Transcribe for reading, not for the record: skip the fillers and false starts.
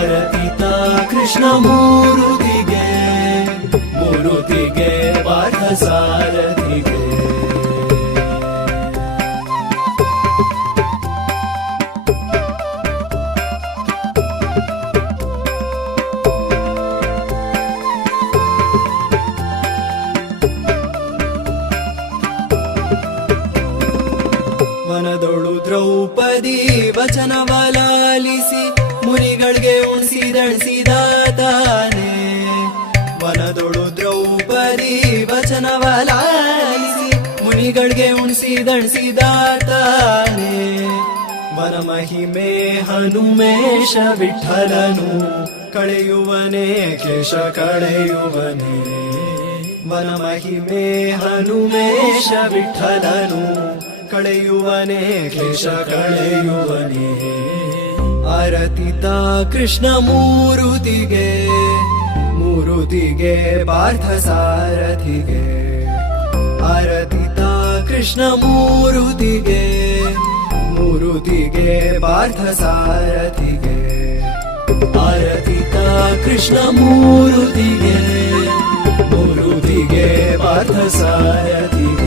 ಆರತಿತ ಕೃಷ್ಣ ಮೂರುತಿಗೆ ಮೂರುತಿಗೆ ಪಾರ್ಥ ಸಾರಥಿಗೆ ವನದೊಳು ದ್ರೌಪದಿ ವಚನವಲಾಲಿಸಿ ಮುನಿಗಳಿಗೆ ಉಣಿಸಿದಣಿಸಿದಾತಾನೆ ವನದೊಳು ದ್ರೌಪದಿ ವಚನವಲಾಲಿಸಿ ಮುನಿಗಳಿಗೆ ಉಣಿಸಿದಣಿಸಿದಾತಾನೆ ವನ ಮಹಿಮೆ ಹನುಮೇಶ ವಿಠಲನು ಕಳೆಯುವನೇ ಕೇಶ ಕಳೆಯುವನೇ ವನ ಮಹಿಮೆ ಹನುಮೇಶ ವಿಠಲನು ಕಳೆಯುವನೇ ಕ್ಲೇಶ ಕಳೆಯುವನೇ ಆರತಿತ ಕೃಷ್ಣ ಮೂರುತಿಗೆ ಮೂರುತಿಗೆ ಪಾರ್ಥ ಸಾರಥಿಗೆ ಆರತಿತ ಕೃಷ್ಣ ಮೂರುತಿಗೆ ಮೂರುತಿಗೆ ಪಾರ್ಥ ಸಾರಥಿಗೆ ಆರತಿತ ಕೃಷ್ಣ ಮೂರುತಿಗೆ ಮೂರುತಿಗೆ ಪಾರ್ಥ ಸಾರಥಿಗೆ